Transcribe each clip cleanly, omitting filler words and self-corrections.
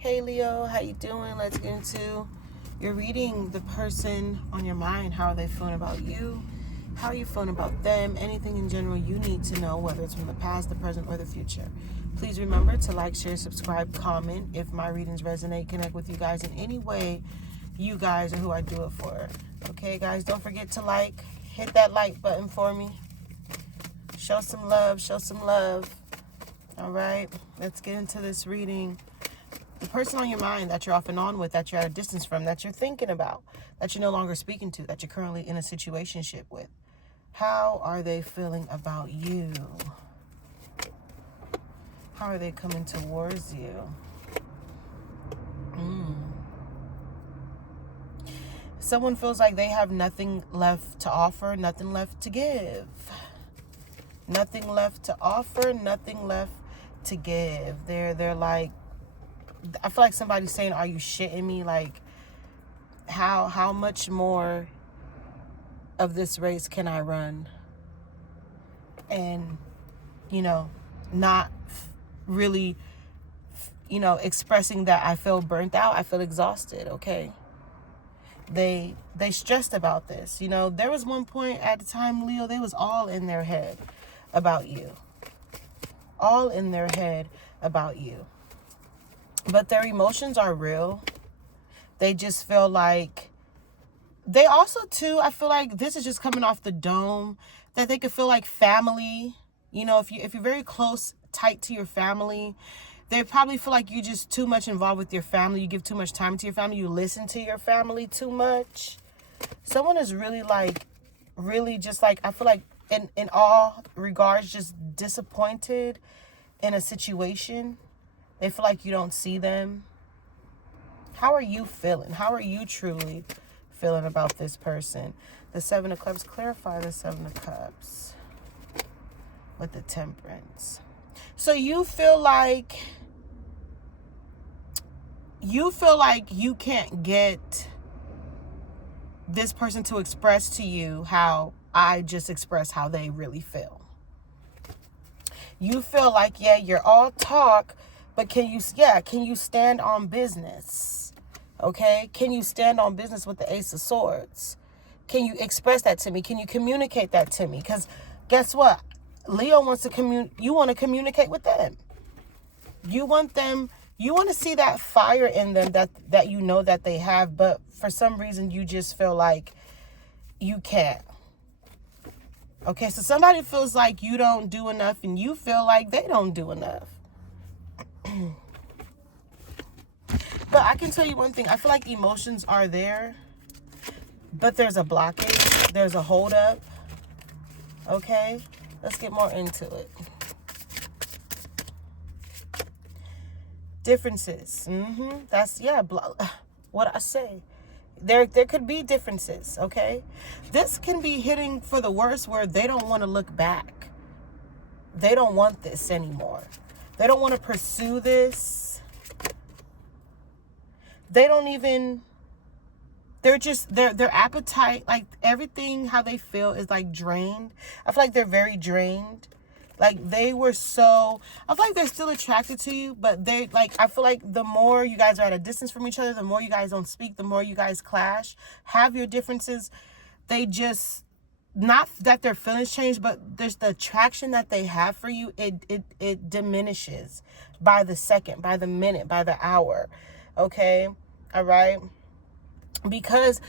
Hey Leo, how you doing? Let's get into your reading. The person on your mind. How are they feeling about you? How are you feeling about them? Anything in general you need to know, whether it's from the past, the present, or the future. Please remember to like, share, subscribe, comment. If my readings resonate, connect with you guys in any way, you guys are who I do it for. Okay, guys, don't forget to hit that like button for me. Show some love, show some love. All right, let's get into this reading. The person on your mind that you're off and on with, that you're at a distance from, that you're thinking about, that you're no longer speaking to, that you're currently in a situationship with. How are they feeling about you? How are they coming towards you? Someone feels like they have nothing left to offer, nothing left to give. Nothing left to offer, nothing left to give. They're like, I feel like somebody's saying, are you shitting me? Like, how much more of this race can I run? And, not really, expressing that I feel burnt out. I feel exhausted, okay? They stressed about this. There was one point at the time, Leo, they was all in their head about you. All in their head about you. But their emotions are real. They just feel like, they also too, I feel like this is just coming off the dome, that they could feel like family. If you're very close, tight to your family, they probably feel like you're just too much involved with your family. You give too much time to your family. You listen to your family too much. Someone is really just like, I feel like in all regards, just disappointed in a situation. They feel like you don't see them. How are you feeling? How are you truly feeling about this person? The Seven of Cups. Clarify the Seven of Cups with the Temperance. So you feel like you can't get this person to express to you how I just expressed how they really feel. You feel like, yeah, you're all talk, but can you stand on business? Okay? Can you stand on business with the Ace of Swords? Can you express that to me? Can you communicate that to me? Because guess what? Leo wants to you want to communicate with them. You want to see that fire in them that that they have, but for some reason you just feel like you can't. Okay, so somebody feels like you don't do enough and you feel like they don't do enough. But I can tell you one thing. I feel like emotions are there, but there's a blockage. There's a hold up. Okay, let's get more into it. Differences. That's, what I say. There could be differences, okay? This can be hitting for the worst where they don't want to look back. They don't want this anymore. They don't want to pursue this. They don't even, their appetite, like everything, how they feel is like drained. I feel like they're very drained. Like I feel like they're still attracted to you, but I feel like the more you guys are at a distance from each other, the more you guys don't speak, the more you guys clash, have your differences. They just, not that their feelings change, but there's the attraction that they have for you. It diminishes by the second, by the minute, by the hour. Okay. All right. Because,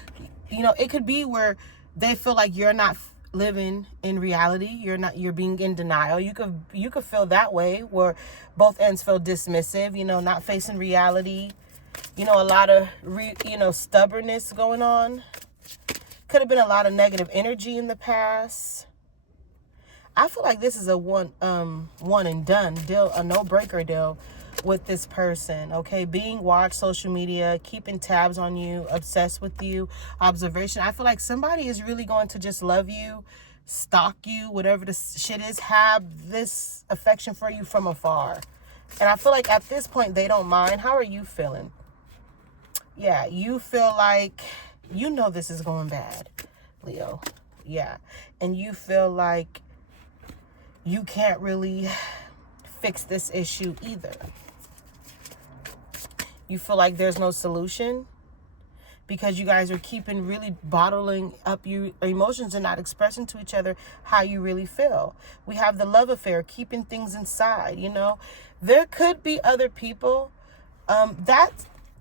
it could be where they feel like you're not living in reality. You're being in denial. You could feel that way where both ends feel dismissive, not facing reality, a lot of, stubbornness going on. Could have been a lot of negative energy in the past. I feel like this is a one and done deal, a no-breaker deal with this person, okay? Being watched, social media, keeping tabs on you, obsessed with you, observation. I feel like somebody is really going to just love you, stalk you, whatever the shit is, have this affection for you from afar. And I feel like at this point, they don't mind. How are you feeling? Yeah, you feel like, this is going bad, Leo. Yeah. And you feel like you can't really fix this issue either. You feel like there's no solution because you guys are keeping really bottling up your emotions and not expressing to each other how you really feel. We have the love affair, keeping things inside, you know. There could be other people. That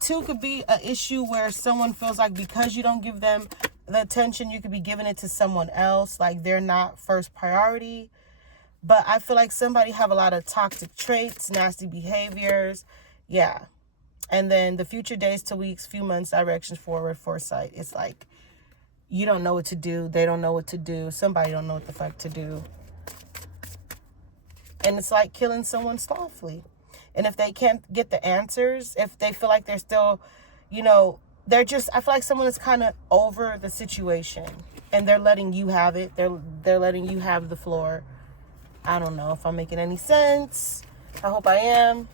too could be an issue where someone feels like because you don't give them the attention, you could be giving it to someone else, like they're not first priority. But I feel like somebody have a lot of toxic traits, nasty behaviors. Yeah. And then the future days to weeks, few months, directions forward, foresight. It's like you don't know what to do. They don't know what to do. Somebody don't know what the fuck to do. And it's like killing someone softly. And if they can't get the answers, if they feel like they're still, you know, they're just, I feel like someone is kind of over the situation and they're letting you have it. They're letting you have the floor. I don't know if I'm making any sense. I hope I am.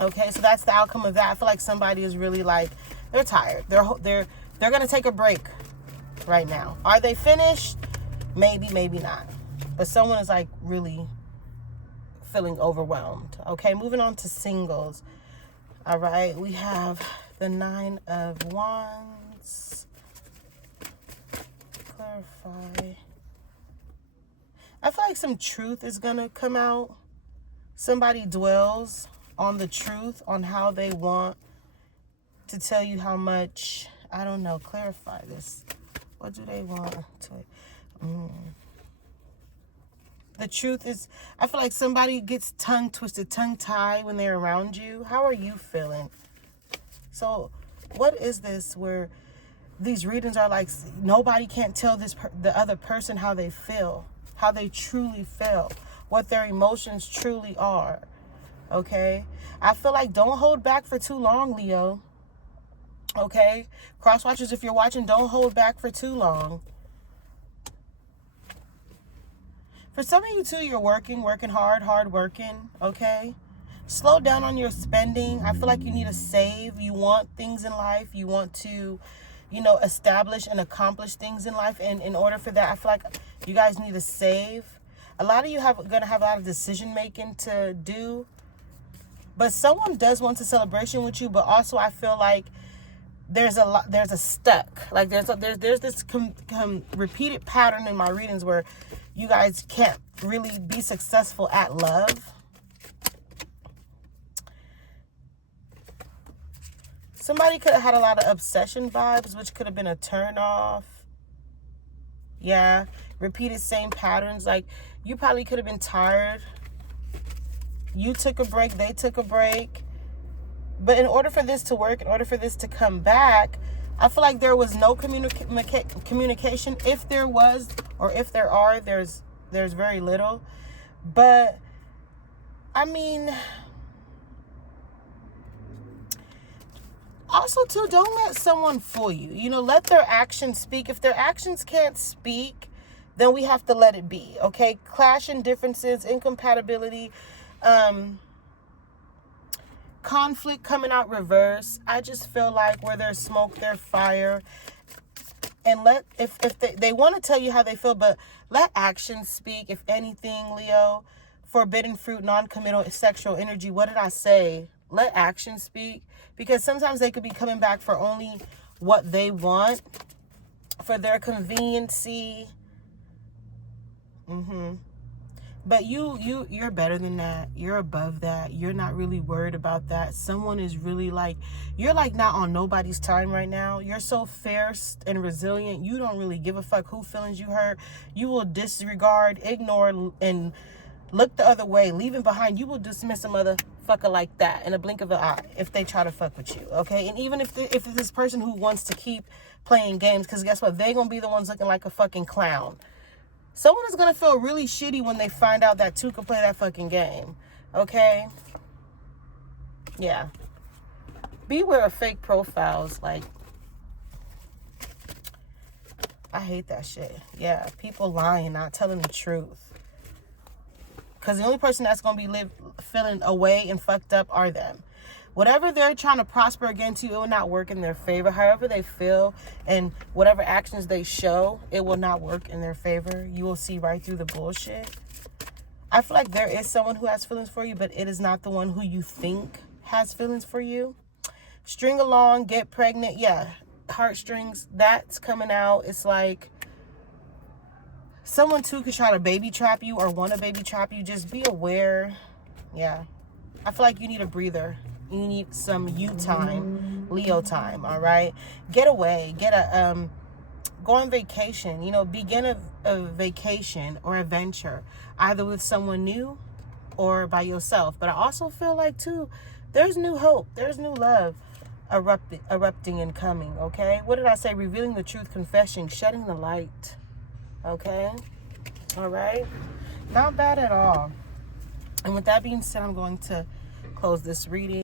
Okay, so that's the outcome of that. I feel like somebody is really like, they're tired. They're going to take a break right now. Are they finished? Maybe, maybe not. But someone is like really feeling overwhelmed. Okay, moving on to singles. All right, we have the 9 of Wands. Clarify. I feel like some truth is going to come out. Somebody dwells on the truth, on how they want to tell you how much, I don't know, clarify this. What do they want to... The truth is, I feel like somebody gets tongue twisted, tongue tied when they're around you. How are you feeling? So what is this where these readings are like nobody can't tell the other person how they feel, how they truly feel, what their emotions truly are. Okay? I feel like don't hold back for too long, Leo. Okay? Cross watchers, if you're watching, don't hold back for too long. For some of you too, you're working hard working, okay? Slow down on your spending. I feel like you need to save. You want things in life. You want to, you know, establish and accomplish things in life. And in order for that, I feel like you guys need to save. A lot of you gonna have a lot of decision making to do. But someone does want a celebration with you, but also I feel like there's a stuck. Like there's this repeated pattern in my readings where you guys can't really be successful at love. Somebody could have had a lot of obsession vibes, which could have been a turn off. Yeah, repeated same patterns. Like you probably could have been tired. You took a break, they took a break. But in order for this to work, in order for this to come back, I feel like there was no communication. If there was, or if there are, there's very little. But, I mean, also, too, don't let someone fool you. You know, let their actions speak. If their actions can't speak, then we have to let it be, okay? Clashing differences, incompatibility, conflict coming out reverse. I just feel like where there's smoke, there's fire. And if they want to tell you how they feel, but let actions speak. If anything, Leo, forbidden fruit, non-committal sexual energy. What did I say? Let actions speak. Because sometimes they could be coming back for only what they want, for their conveniency. But you're better than that. You're above that. You're not really worried about that. Someone is really like, you're like not on nobody's time right now. You're so fierce and resilient. You don't really give a fuck who feelings you hurt. You will disregard, ignore, and look the other way. Leaving behind, you will dismiss a motherfucker like that in a blink of an eye if they try to fuck with you, okay? And even if this person who wants to keep playing games, because guess what? They're going to be the ones looking like a fucking clown. Someone is going to feel really shitty when they find out that two can play that fucking game. Okay? Yeah. Beware of fake profiles. Like, I hate that shit. Yeah. People lying, not telling the truth. Because the only person that's going to be feeling away and fucked up are them. Whatever they're trying to prosper against you, it will not work in their favor. However they feel and whatever actions they show, it will not work in their favor. You will see right through the bullshit. I feel like there is someone who has feelings for you, but it is not the one who you think has feelings for you. String along, get pregnant. Yeah, heartstrings, that's coming out. It's like someone too could try to baby trap you or want to baby trap you. Just be aware. Yeah, I feel like you need a breather. You need some you time, Leo time. All right, get away, go on vacation. You know, begin a vacation or a venture, either with someone new or by yourself. But I also feel like too, there's new hope, there's new love erupting and coming. Okay, what did I say? Revealing the truth, confessing, shedding the light. Okay, all right, not bad at all. And with that being said, I'm going to close this reading.